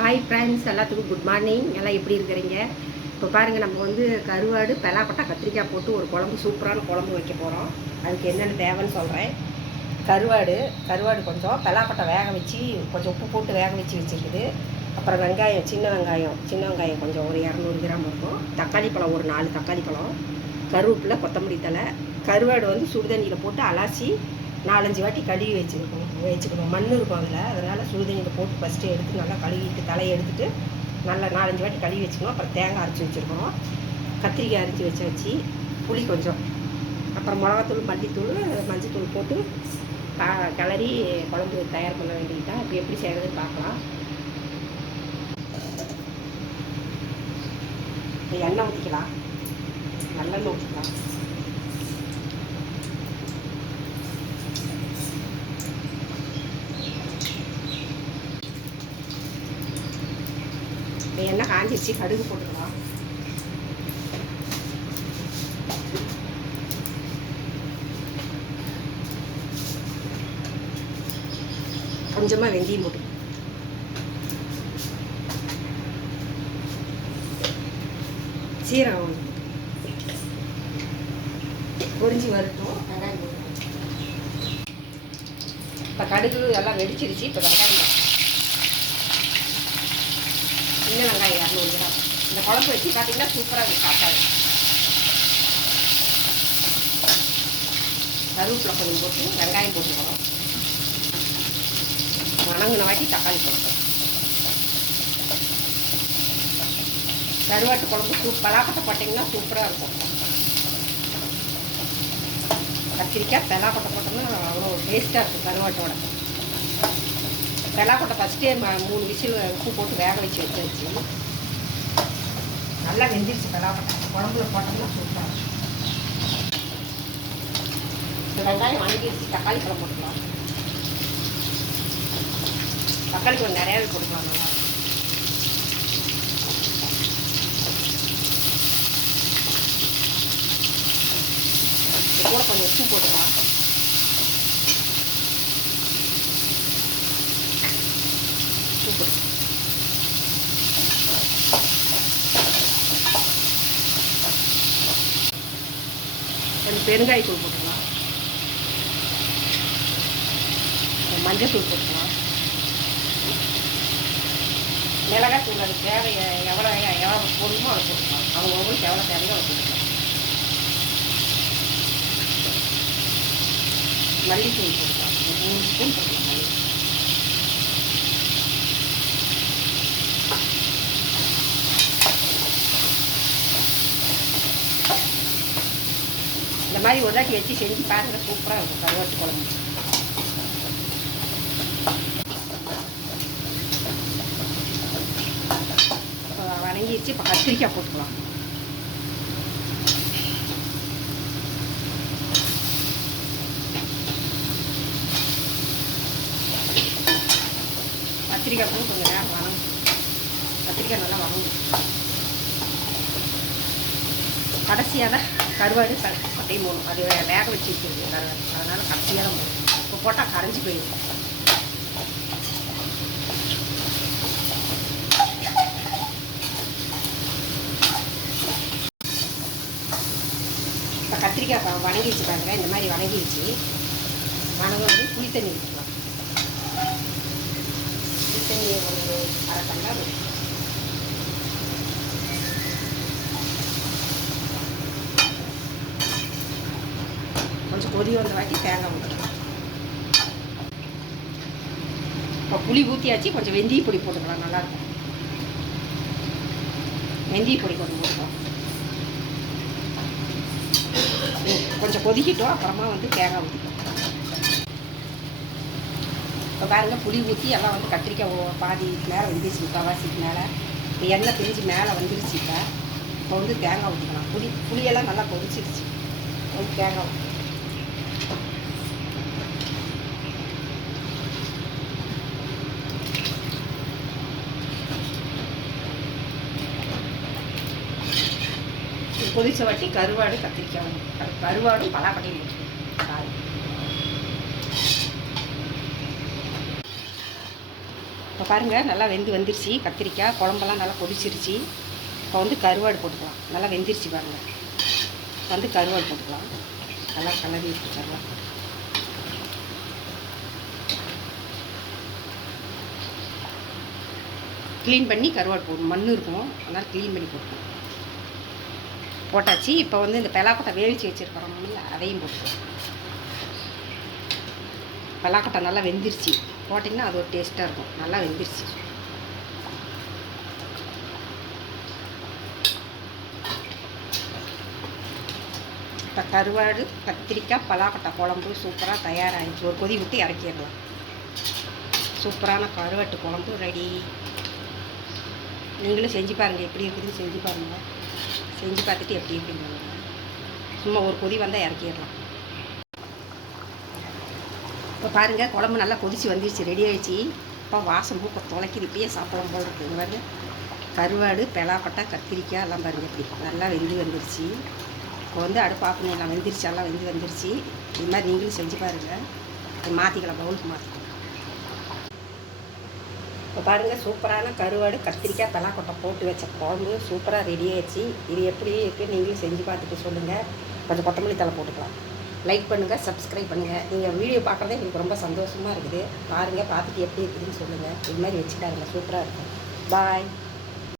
Hi friends, எல்லாத்துக்கும் good morning. எல்லாம் எப்படி இருக்கிறீங்க? இப்போ பாருங்கள், நம்ம வந்து கருவாடு பெலாப்பட்டா கத்திரிக்காய் போட்டு ஒரு குழம்பு, சூப்பரான குழம்பு வைக்க போகிறோம். அதுக்கு என்னென்ன தேவைன்னு சொல்கிறேன். கருவாடு கொஞ்சம், பெலாப்பட்டை வேக வச்சு கொஞ்சம் உப்பு போட்டு வேக வச்சு வச்சுருக்குது. அப்புறம் வெங்காயம், சின்ன வெங்காயம் கொஞ்சம் ஒரு 200 கிராம் இருக்கும். தக்காளி பழம் ஒரு 4 தக்காளி பழம், கருவேப்பிலை, கொத்தமல்லி தழை. கருவாடு வந்து சுடுதண்ணியில் போட்டு அலாசி 4-5 வாட்டி கழுவி வச்சுக்கணும். மண் இருக்கும் அதில், அதனால் சுடுதண்ணியில் போட்டு ஃபஸ்ட்டு எடுத்து நல்லா கழுவிட்டு தலையை எடுத்துகிட்டு நல்லா 4-5 வாட்டி கழுவி வச்சுக்கணும். அப்புறம் தேங்காய் அரைச்சி வச்சுருக்கணும், கத்திரிக்காய் அரைச்சி வச்சு புளி கொஞ்சம், அப்புறம் மிளகாத்தூள், மல்லித்தூள், மஞ்சத்தூள் போட்டு கிளறி குழம்பு தயார் பண்ண வேண்டியதுதான். இப்போ எப்படி செய்கிறதுன்னு பார்க்கலாம். இப்போ எண்ணெய் ஊற்றிக்கலாம், நல்லெண்ணெய் ஊற்றிக்கலாம். எண்ணெய் காஞ்சிச்சு, கடுகு போட்டுக்கலாம். கொஞ்சமாக வெந்தயம் போட்டு, சீரகம் பொரிஞ்சு வரட்டும். வெங்காயம் போட்டு, இப்போ கடுகு எல்லாம் வெடிச்சிருச்சு. இப்போ வெங்காயம், சின்ன வெங்காயம் 200 கிராம். இந்த குழம்பு வச்சு பார்த்தீங்கன்னா சூப்பராக இருக்கும் சாப்பாடு. கருவேப்பிலை கொஞ்சம் போட்டு வெங்காயம் போட்டுக்கணும். வணங்கின வாட்டி தக்காளி போட்டுக்கணும். கருவாட்டு குழம்பு பெலாப்பட்டை போட்டிங்கன்னா சூப்பராக இருக்கும். கத்திரிக்காய் பெலாப்பட்டை போட்டோம்னா அவ்வளோ டேஸ்ட்டாக இருக்கும். கருவாட்டோட பெலாப்பட்டை ஃபஸ்ட்டே 3 விசில் உப்பு போட்டு வேக வச்சு நல்லா வெந்திருச்சு. பெலாப்பட்டை குழம்புல போட்டோம்னா சூப்பராக இருக்கும். இந்த வெங்காயம் வணங்கிடுச்சு. தக்காளி பழம் போட்டுக்கலாம். தக்காளி கொஞ்சம் நிறையாவே போட்டுக்கலாம். நல்லா இது கூட கொஞ்சம் உப்பு போட்டுக்கலாம். கொஞ்சம் பெருங்காயத்தூள் போட்டுக்கலாம். மஞ்சள் தூள் போட்டுக்கலாம். மிளகாய் தூள் அது தேவை, எவ்வளோ போடணுமோ அதை போட்டுக்கலாம். அவங்களுக்கு எவ்வளோ தேவையோ அதை போட்டுக்கலாம். மல்லித்தூள் போட்டுக்கலாம். 3 ஸ்பூன் போட்டுக்கலாம் மல்லி. இந்த மாதிரி ஒரு தாட்டி வச்சு செஞ்சு பாருங்கள், சூப்பராக இருக்கும் கருவாட்டு குழம்பு. வணங்கிடுச்சு. இப்போ கத்திரிக்காய் போட்டுக்கலாம். கத்திரிக்காய் போட்டு கொஞ்சம் நேரம் வணங்கும். கத்திரிக்காய் நல்லா வணங்கும். கடைசியாக தான் கருவாடு பட்டையும் போகணும். அது வேக வச்சு வச்சுருக்கு கருவாடு, அதனால் கடைசியாக தான் போகணும். இப்போ போட்டால் கரைஞ்சி போயிடும். இப்போ கத்திரிக்காய் வணங்கிடுச்சு பாருங்கள். இந்த மாதிரி வணங்கிடுச்சு. வந்து புளி தண்ணி ஊற்றிக்கலாம். புளி தண்ணி ஒரு 1/2 டம்ளர். கொஞ்சம் கொதி வந்த வாட்டி தேங்காய் ஊற்றிக்கலாம். இப்போ புளி ஊற்றியாச்சு. கொஞ்சம் வெந்தய பொடி போட்டுக்கலாம், நல்லாயிருக்கும். வெந்தய பொடி கொஞ்சம் போட்டுக்கலாம். கொஞ்சம் கொதிக்கிட்டோம். அப்புறமா வந்து தேங்காய் ஊற்றிக்கலாம். இப்போ பாருங்கள், புளி ஊற்றி எல்லாம் வந்து கத்திரிக்காய் பாதிக்கு மேலே வந்துருச்சு, முக்கால்வாசிக்கு மேலே. இப்போ எண்ணெய் பிரிஞ்சு மேலே வந்துருச்சு. இப்போ வந்து தேங்காய் ஊற்றிக்கலாம். புளியெல்லாம் நல்லா கொதிச்சிருச்சு. வந்து தேங்காய் கொதிச்ச வாட்டி கருவாடு, கத்திரிக்காய், கருவாடும் பலாப்பட்டையும் இப்போ பாருங்கள் நல்லா வெந்து வந்துருச்சு. கத்திரிக்காய் குழம்பெல்லாம் நல்லா கொதிச்சிருச்சு. இப்போ வந்து கருவாடு போட்டுக்கலாம். நல்லா வெந்துருச்சு பாருங்கள். இப்போ வந்து கருவாடு போட்டுக்கலாம். நல்லா கலரி வச்சுக்கலாம். க்ளீன் பண்ணி கருவாடு போடணும். மண் இருக்கும், அதனால் க்ளீன் பண்ணி போட்டுக்கலாம். போட்டாச்சு. இப்போ வந்து இந்த பெலாக்கொட்டை வேவிச்சு வச்சுருக்கிறோம், அதையும் போட்டுக்கலாம். பெலாக்கொட்டை நல்லா வெந்துருச்சு. போட்டிங்கன்னா அது ஒரு டேஸ்ட்டாக இருக்கும். நல்லா வெந்துருச்சு. இப்போ கருவாடு கத்திரிக்காய் பலாக்கொட்டை குழம்பு சூப்பராக தயாராகிடுச்சு. ஒரு கொதி விட்டு இறக்கிடலாம். சூப்பரான கருவாட்டு குழம்பு ரெடி. நீங்களும் செஞ்சு பாருங்கள், எப்படி இருக்குதுன்னு செஞ்சு பாருங்கள். செஞ்சு பார்த்துட்டு எப்படி இருக்குன்னு சும்மா ஒரு கொதி வந்தால் இறக்கிடலாம். இப்போ பாருங்கள், குழம்பு நல்லா கொதிச்சு வந்துடுச்சு, ரெடி ஆகிடுச்சு. இப்போ வாசம் பூக்க தொலைக்கிது. இப்பயே சாப்பிடும் போல் இருக்குது. பாருங்கள், கருவாடு பெலாக்கொட்டை கத்திரிக்காய் எல்லாம் பாருங்கள் எப்படி நல்லா வெந்து வந்துருச்சு. இப்போ வந்து அடுப்பு ஆஃப் பண்ணிடலாம். வெந்துருச்சு, எல்லாம் வெந்து வந்துருச்சு. இது மாதிரி நீங்களும் செஞ்சு பாருங்கள். மாற்றிக்கலாம், பவுலுக்கு மாற்றிக்கலாம். இப்போ பாருங்கள், சூப்பரான கருவாடு கத்திரிக்காய் பெலாக்கொட்டை போட்டு வச்ச குழம்பு சூப்பராக ரெடி ஆகிடுச்சு. இது எப்படி இருக்குது நீங்களும் செஞ்சு பார்த்துட்டு சொல்லுங்கள். கொஞ்சம் கொத்தமல்லி தழை போட்டுக்கலாம். லைக் பண்ணுங்கள், சப்ஸ்கிரைப் பண்ணுங்கள். நீங்கள் வீடியோ பார்க்குறதே எங்களுக்கு ரொம்ப சந்தோஷமாக இருக்குது. பாருங்கள், பார்த்துட்டு எப்படி இருக்குதுன்னு சொல்லுங்கள். இது மாதிரி வச்சுக்காருங்க, சூப்பராக இருக்கும். பாய்.